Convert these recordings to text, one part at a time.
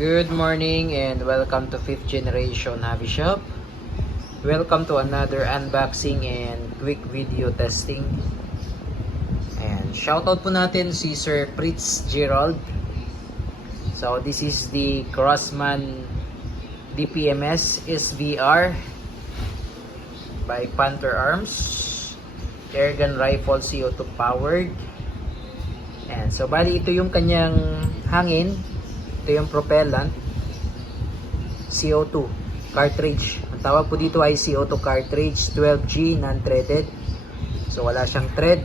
Good morning and welcome to 5th Generation Hobby Shop. Welcome to another unboxing and quick video testing. And shoutout po natin si Sir Fritz Gerald. So this is the Crossman DPMS SVR by Panther Arms. Airgun rifle CO2 powered. And so bali ito yung kanyang hangin. Ito yung propellant CO2 cartridge. Ang tawag po dito ay CO2 cartridge 12G non-threaded. So wala siyang thread.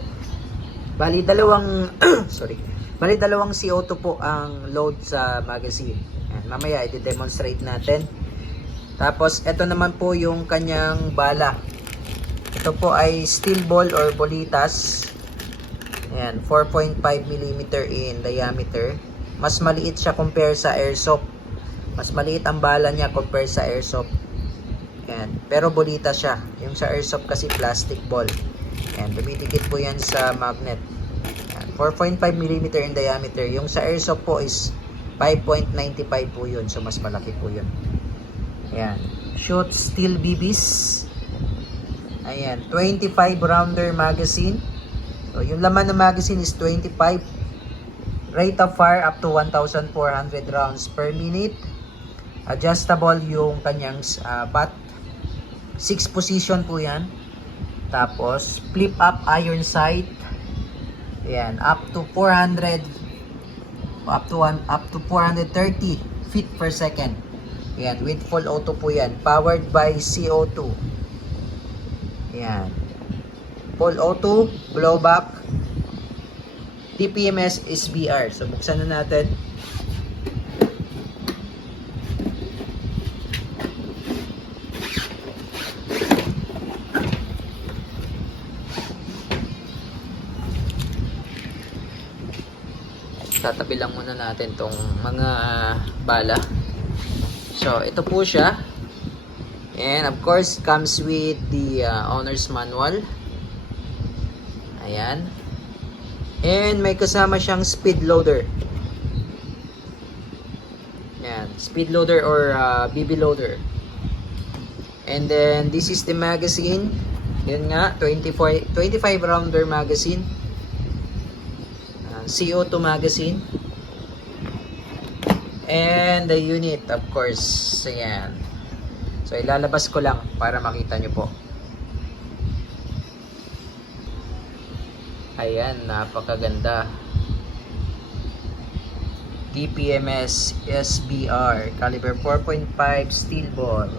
Bali dalawang Bali dalawang CO2 po ang load sa magazine. Ayan, mamaya i-demonstrate natin. Tapos ito naman po yung kanyang bala. Ito po ay steel ball or bolitas. Ayan, 4.5 mm in diameter. Mas maliit siya compare sa airsoft. Mas maliit ang bala niya compare sa airsoft. Ayan. Pero bolita siya. Yung sa airsoft kasi plastic ball. Ayan. Dumidikit po yan sa magnet. 4.5 mm in diameter. Yung sa airsoft po is 5.95 po yun. So mas malaki po yun. Ayan. Shoot steel BBs. Ayan. 25 rounder magazine. So yung laman ng magazine is 25. Rate of fire up to 1,400 rounds per minute. Adjustable yung kanyang butt. 6 position po yan. Tapos flip up iron sight. Ayan, up to 430 feet per second. Ayan, with full auto po yan. Powered by CO2. Ayan. Full auto, blowback. DPMS SVR. So, buksan na natin. Tatabi lang muna natin tong mga bala. So, ito po siya. And of course, comes with the owner's manual. Ayan. And may kasama siyang speed loader. Yan, speed loader or BB loader. And then this is the magazine. Yun nga, 25 rounder magazine. CO2 magazine. And the unit, of course. Ayan. So ilalabas ko lang para makita nyo po. Ayan, napakaganda. DPMS SBR caliber 4.5 steel ball.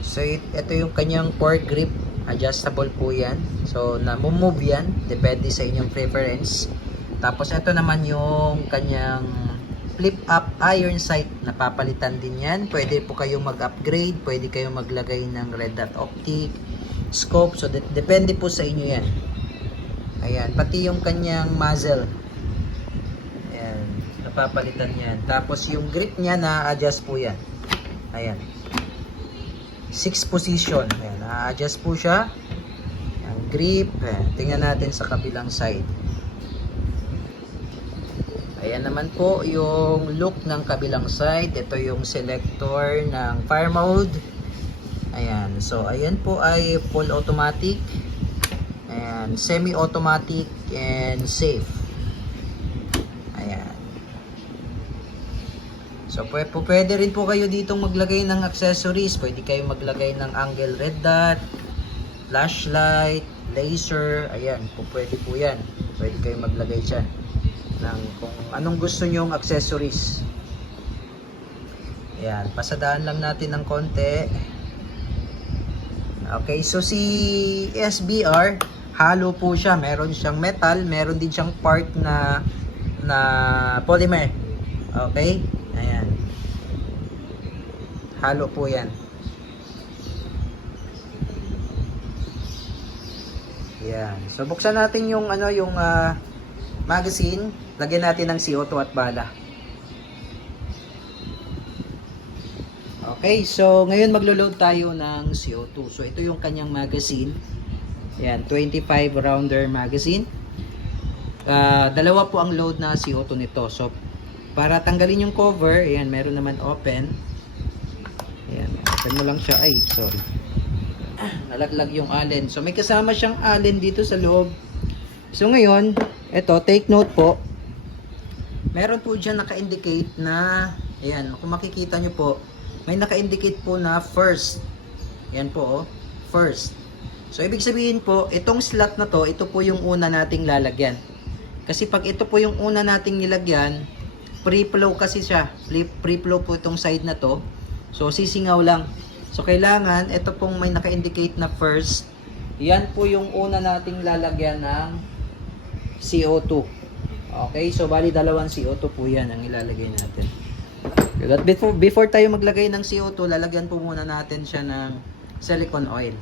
So ito yung kanyang port grip, adjustable po yan. So na-move yan, depende sa inyong preference. Tapos ito naman yung kanyang flip up iron sight, napapalitan din yan. Pwede po kayong mag-upgrade, pwede kayong maglagay ng red dot optic, scope. So depende po sa inyo yan. Ayan, pati yung kanyang muzzle. Ayan, napapalitan yan. Tapos yung grip niya na-adjust po yan. Ayan. 6 position. Ayan, na-adjust po siya. Ang grip. Ayan, tingnan natin sa kabilang side. Ayan naman po yung look ng kabilang side. Ito yung selector ng fire mode. Ayan, so ayan po ay full automatic. And semi-automatic and safe. Ayan. So pwede rin po kayo ditong maglagay ng accessories. Pwede kayong maglagay ng angle red dot, flashlight, laser. Ayan, pwede po yan. Pwede kayong maglagay dyan ng kung anong gusto nyong accessories. Ayan, pasadaan lang natin ng konti. Okay, so si SBR, halo po siya. Meron siyang metal, meron din siyang part na polymer. Okay? Ayan. Halo po 'yan. Ayan. So buksan natin yung magazine. Lagyan natin ng CO2 at bala. Okay, so ngayon maglo-load tayo ng CO2. So ito yung kanyang magazine. Ayan, 25 rounder magazine. Dalawa po ang load na CO2 nito. So para tanggalin yung cover, ayan, meron naman open. Ayan, open mo lang siya. Ay, sorry. Nalaglag yung allen. So, may kasama siyang allen dito sa loob. So, ngayon, eto, take note po. Meron po dyan naka-indicate na, ayan, kung makikita nyo po, may naka-indicate po na first. Ayan po, oh, first. So, ibig sabihin po, itong slot na to, ito po yung una nating lalagyan. Kasi pag ito po yung una nating nilagyan, free-flow kasi siya. Free-flow po itong side na to. So, sisingaw lang. So, kailangan, ito pong may naka-indicate na first. Yan po yung una nating lalagyan ng CO2. Okay, so bali dalawang CO2 po yan ang ilalagay natin. But before tayo maglagay ng CO2, lalagyan po muna natin siya ng silicone oil.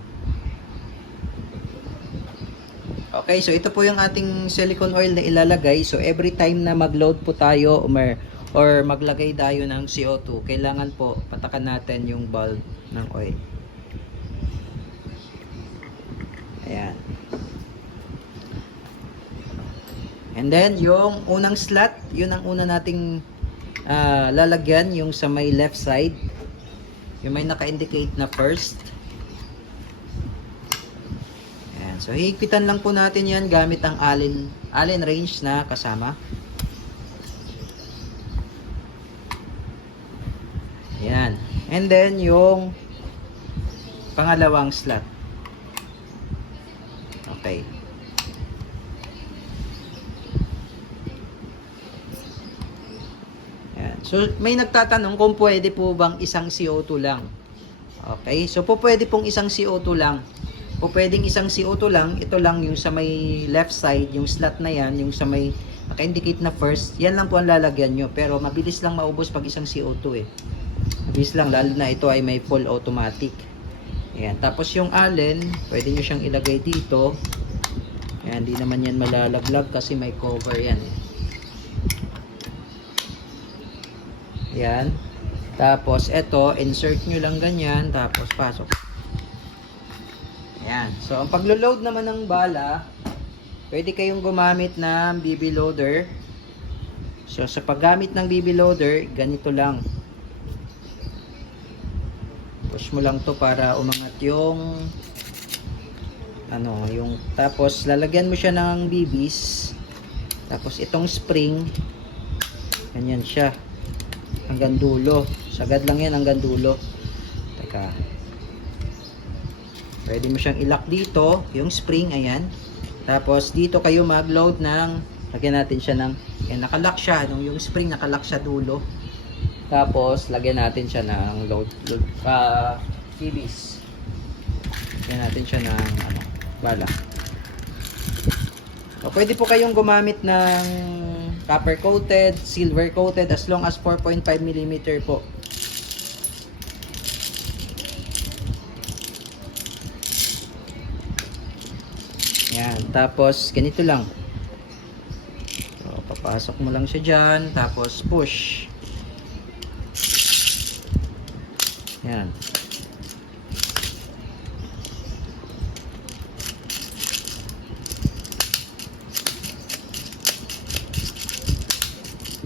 Okay, so ito po yung ating silicone oil na ilalagay. So every time na mag-load po tayo or maglagay tayo ng CO2, kailangan po patakan natin yung bulb ng oil. Ayan. And then yung unang slot, yun ang una nating lalagyan, yung sa may left side. Yung may naka-indicate na first. Ayan. So hihigpitan lang po natin yan gamit ang Allen wrench na kasama. Ayan. And then yung pangalawang slot. Okay. Ayan. So may nagtatanong kung pwede po bang isang CO2 lang. Okay. So po pwede pong isang CO2 lang. O pwedeng isang CO2 lang, ito lang yung sa may left side, yung slot na yan, yung sa may naka-indicate na first, yan lang po ang lalagyan nyo. Pero mabilis lang maubos pag isang CO2 eh. Mabilis lang, lalo na ito ay may full automatic. Ayan. Tapos yung Allen, pwede nyo siyang ilagay dito. Ayan, di naman yan malalaglag kasi may cover yan eh. Ayan. Tapos ito, insert nyo lang ganyan, tapos pasok. Ayan. So, ang paglo-load naman ng bala, pwede kayong gumamit ng BB loader. So, sa paggamit ng BB loader, ganito lang. Push mo lang to para umangat yung tapos lalagyan mo siya ng BBs. Tapos itong spring, ganyan siya. Hanggang dulo. Sagad lang yan hanggang dulo. Teka. Pwede mo siyang i-lock dito, yung spring, ayan. Tapos dito kayo mag-load ng, lagyan natin siya ng, ayan, nakalock siya, yung spring nakalock siya dulo. Tapos lagyan natin siya ng BBs. Lagyan natin siya ng bala. So, pwede po kayong gumamit ng copper coated, silver coated, as long as 4.5 mm po. Yan, tapos ganito lang. So, papasok mo lang siya dyan, tapos push. Yan.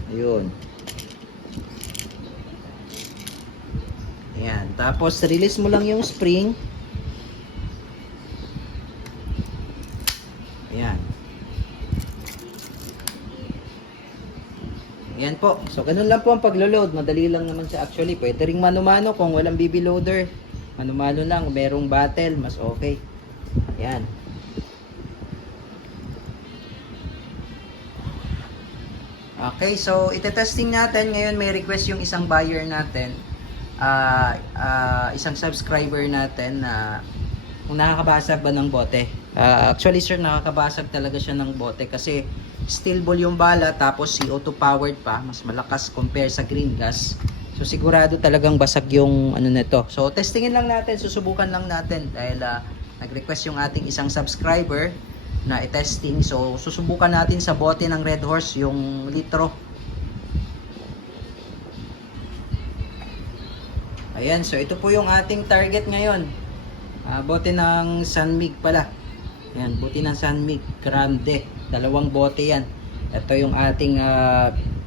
Ayun. Yan, tapos release mo lang yung spring. Ayan. Ayan po. So, ganun lang po ang paglo-load. Madali lang naman siya actually. Pwede ring mano-mano kung walang BB loader. Mano-mano lang. Merong battle. Mas okay. Ayan. Okay. So, ite-testing natin. Ngayon may request yung isang buyer natin. Isang subscriber natin na kung nakakabasag ba ng bote. Actually sir, nakakabasag talaga siya ng bote kasi steel ball yung bala tapos CO2 powered pa, mas malakas compare sa green gas. So sigurado talagang basag yung nito. So testingin lang natin, susubukan lang natin dahil nag-request yung ating isang subscriber na i-testing. So susubukan natin sa bote ng Red Horse yung litro. Ayan, so ito po yung ating target ngayon. Bote ng Sunmig pala. Ayan, bote ng Sunmig Grande. Dalawang bote yan. Ito yung ating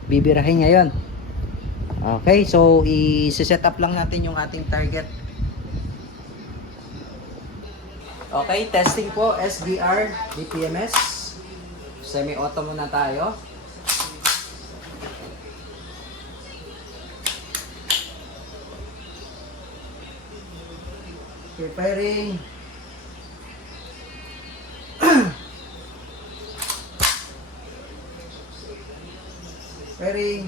bibirahin ngayon. Okay, so i-set up lang natin yung ating target. Okay, testing po, SBR, DPMS. Semi-auto muna tayo. Preparing. Preparing.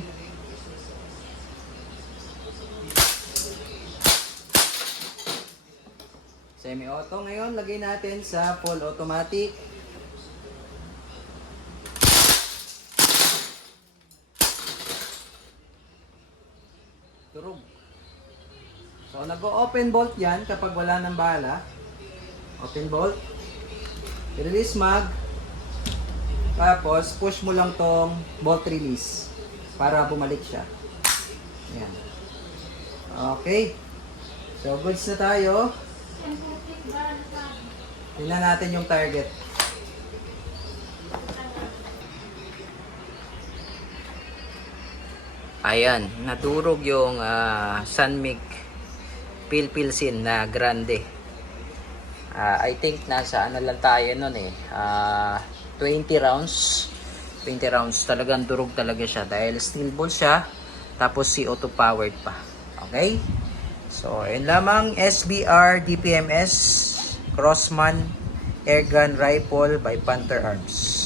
Semi-auto ngayon, lagay natin sa full automatic. Turog. So, nag-open bolt yan kapag wala ng bala. Open bolt. Release mag. Tapos, push mo lang tong bolt release para bumalik siya. Ayan. Okay. So, goods na tayo. Tingnan natin yung target. Ayan, naturog yung Sanmig Pilpilsin na grande. I think nasa ano lang tayo nun 20 rounds. 20 rounds. Talagang durog talaga siya dahil steel ball siya. Tapos CO2 powered pa. Okay? So, ayun lamang, SBR DPMS Crossman Airgun Rifle by Panther Arms.